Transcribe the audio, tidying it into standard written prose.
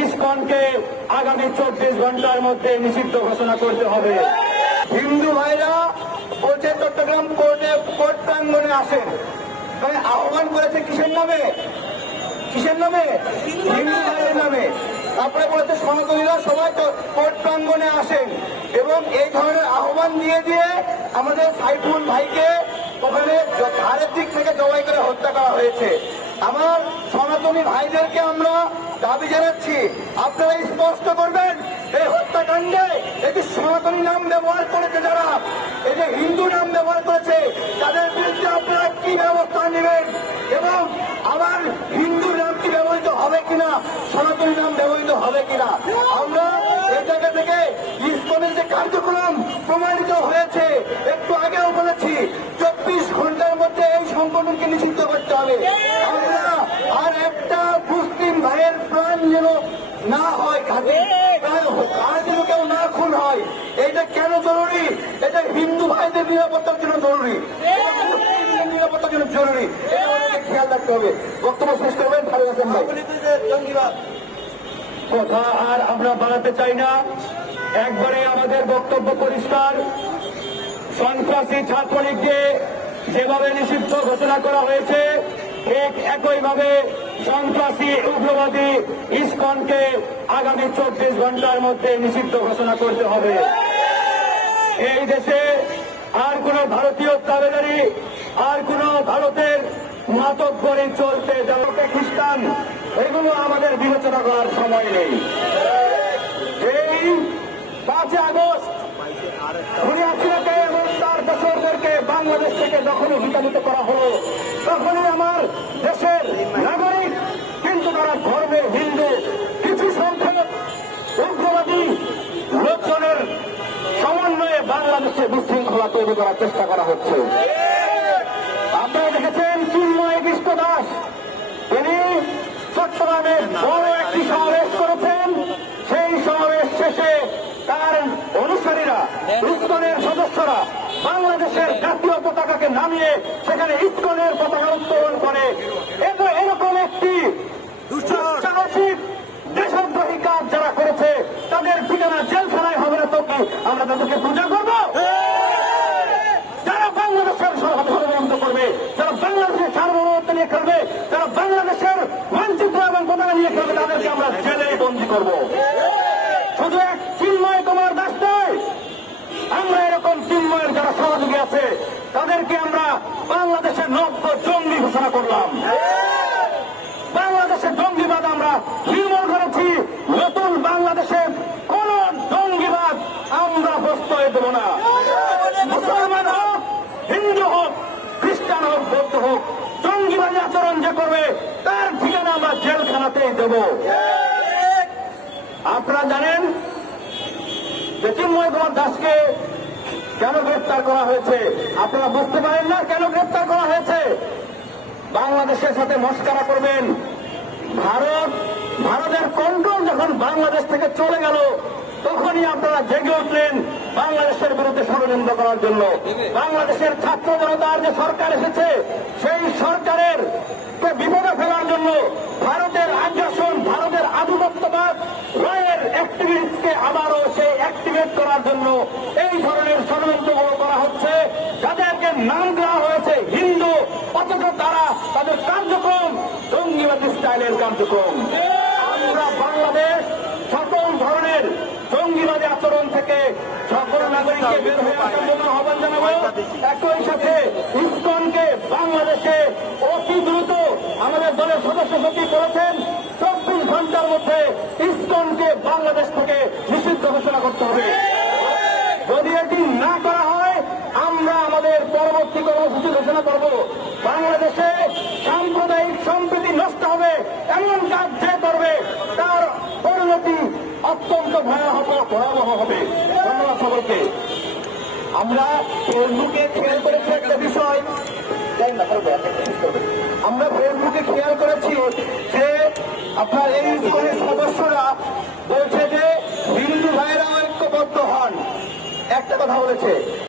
ইসকনকে আগামী 24 ঘন্টার মধ্যে নিষিদ্ধ ঘোষণা করতে হবে। হিন্দু ভাইরা বলছে চট্টগ্রাম কোর্ট প্রাঙ্গনে আসেন, মানে আহ্বান করেছে কিসের নামে? হিন্দু ভাইয়ের নামে। তারপরে বলেছে সনাতনীরা সবাই কোর্ট প্রাঙ্গনে আসেন, এবং এই ধরনের আহ্বান দিয়ে আমাদের সাইফুল ভাইকে ওখানে ধারের দিক থেকে জবাই করে হত্যা করা হয়েছে। আমার সনাতনী ভাইদেরকে আমরা দাবি জানাচ্ছি, আপনারা স্পষ্ট করবেন এই হত্যাকাণ্ডে এই যে সনাতনী নাম ব্যবহার করেছে যারা, এই যে হিন্দু নাম ব্যবহার করেছে, তাদের বিরুদ্ধে আপনারা কি ব্যবস্থা নেবেন, এবং আবার হিন্দু নাম কি ব্যবহৃত হবে কিনা, সনাতনী নাম ব্যবহৃত হবে কিনা। আমরা এই জায়গা থেকে ইসকনের যে কার্যক্রম প্রমাণিত হয়েছে, একটু আগেও বলেছি 24 ঘন্টার মধ্যে এই সংগঠনকে নিষিদ্ধ করতে হবে। আমরা আর একটা মুসলিম ভাইয়ের প্রাণ যেন না হয়, আর যেন কেউ না খুন হয়। এটা কেন জরুরি? এটা হিন্দু ভাইদের নিরাপত্তার জন্য জরুরি, মুসলিমদের নিরাপত্তার জন্য জরুরি। এটা আমাদেরকে খেয়াল রাখতে হবে। বক্তব্য শেষ করবেন ফারুক হাসান ভাই। জঙ্গিবাদ কথা আর আমরা বাড়াতে চাই না, একবারে আমাদের বক্তব্য পরিষ্কার। সন্ত্রাসী ছাত্রলীগকে যেভাবে নিষিদ্ধ ঘোষণা করা হয়েছে, ঠিক একইভাবে সন্ত্রাসী উগ্রবাদী ইসকনকে আগামী 24 ঘন্টার মধ্যে নিষিদ্ধ ঘোষণা করতে হবে। এই দেশে আর কোন ভারতীয় দাবেদারি, আর কোন ভারতের মাতব্বরি চলতে যাওয়াকে খ্রিস্টান, এগুলো আমাদের বিবেচনা করার সময় নেই। এই 5 আগস্ট খুনিয়াকে এবং তার দোসরদেরকে বাংলাদেশ থেকে যখনই বিতাড়িত করা হলো, তখনই আমার দেশের নাগরিক, কিন্তু তারা ধর্মে হিন্দু, কিছু সংখ্যক উগ্রবাদী লোকজনের সমন্বয়ে বাংলাদেশে বিশৃঙ্খলা তৈরি করার চেষ্টা করা হচ্ছে। আপনারা দেখেছেন চিন্ময় কৃষ্ণ দাস, তিনি চট্টগ্রামে বড় একটি সমাবেশ করেছেন। সেই সমাবেশ শেষে তার অনুসারীরা, ইসকনের সদস্যরা বাংলাদেশের জাতীয় পতাকাকে নামিয়ে সেখানে ইসকনের পতাকা উত্তোলন করে। এরকম একটি দুঃসাহসিক দেশদ্রোহী কাজ যারা করেছে, তাদের ঠিকানা জেলখানায় হবে না তো কি আমরা তাদেরকে পূজা করব? যারা বাংলাদেশের ষড়যন্ত্র করবে, যারা বাংলাদেশের সার্বভৌমত্ব নিয়ে খেলবে, যারা বাংলাদেশের মানচিত্র এবং পতাকা নিয়ে খেলবে, তাদেরকে আমরা জেলে বন্দী করব। শুধু এক চিন্ময় কুমার দাস নয়, আমরা এরকম চিন্ময়ের যারা সহযোগী আছে তাদেরকে আমরা বাংলাদেশের নব্য জঙ্গি ঘোষণা করলাম। বাংলাদেশের জঙ্গিবাদ আমরা নির্মূল করেছি। নতুন বাংলাদেশের কোন জঙ্গিবাদ আমরা প্রশ্রয় দেব না। মুসলমান হোক, হিন্দু হোক, খ্রিস্টান হোক, বৌদ্ধ হোক, জঙ্গিবাদী আচরণ যে করবে তার ঠিকানা আমরা জেলখানাতেই দেব। আপনারা জানেন যে চিন্ময় কুমার দাসকে কেন গ্রেফতার করা হয়েছে? আপনারা বুঝতে পারেন না কেন গ্রেফতার করা হয়েছে? বাংলাদেশের সাথে মস্করা করবেন। ভারতের কন্ট্রোল যখন বাংলাদেশ থেকে চলে গেল, তখনই আপনারা জেগে উঠলেন বাংলাদেশের বিরুদ্ধে ষড়যন্ত্র করার জন্য। বাংলাদেশের ছাত্র জনতার যে সরকার এসেছে, সেই সরকারের বিপদে ফেলার জন্য ভারতের আগ্রাসন, ভারতের আধিপত্যবাদ, রয়ের অ্যাক্টিভিস্টকে আবারও সেই অ্যাক্টিভেট করার জন্য এই ধরনের ষড়যন্ত্রগুলো করা হচ্ছে, যাদেরকে নাম দেওয়া হয়েছে হিন্দু, অথচ তারা তাদের কার্যক্রম জঙ্গিবাদী স্টাইলের কার্যক্রম। আমরা বাংলাদেশ সকল ধরনের জঙ্গিবাদী আচরণ থেকে সকল নাগরিককে বের হয়ে আসার জন্য আহ্বান জানাবো। একই সাথে ইসকনকে বাংলাদেশে অতি দ্রুত, আমাদের দলের সদস্য সচিব বলেছেন 24 ঘন্টার মধ্যে ইসকনকে বাংলাদেশ থেকে নিষিদ্ধ ঘোষণা করতে হবে। যদি এটি না করা হয়, আমরা আমাদের পরবর্তী কর্মসূচি ঘোষণা করব। বাংলাদেশে সাম্প্রদায়িক সম্প্রীতি নষ্ট হবে এমন কাজ যে করবে, তার পরিণতি অত্যন্ত ভয়াবহ হবে। ধন্যবাদ সকলকে। আমরা ফেসবুকে খেয়াল করেছি একটা বিষয়, আমরা ফেসবুকে খেয়াল করেছি যে আপনার এই ইসকনের সদস্যরা বলছে যে হিন্দু ভাইরা ঐক্যবদ্ধ হন। একটা কথা বলেছে,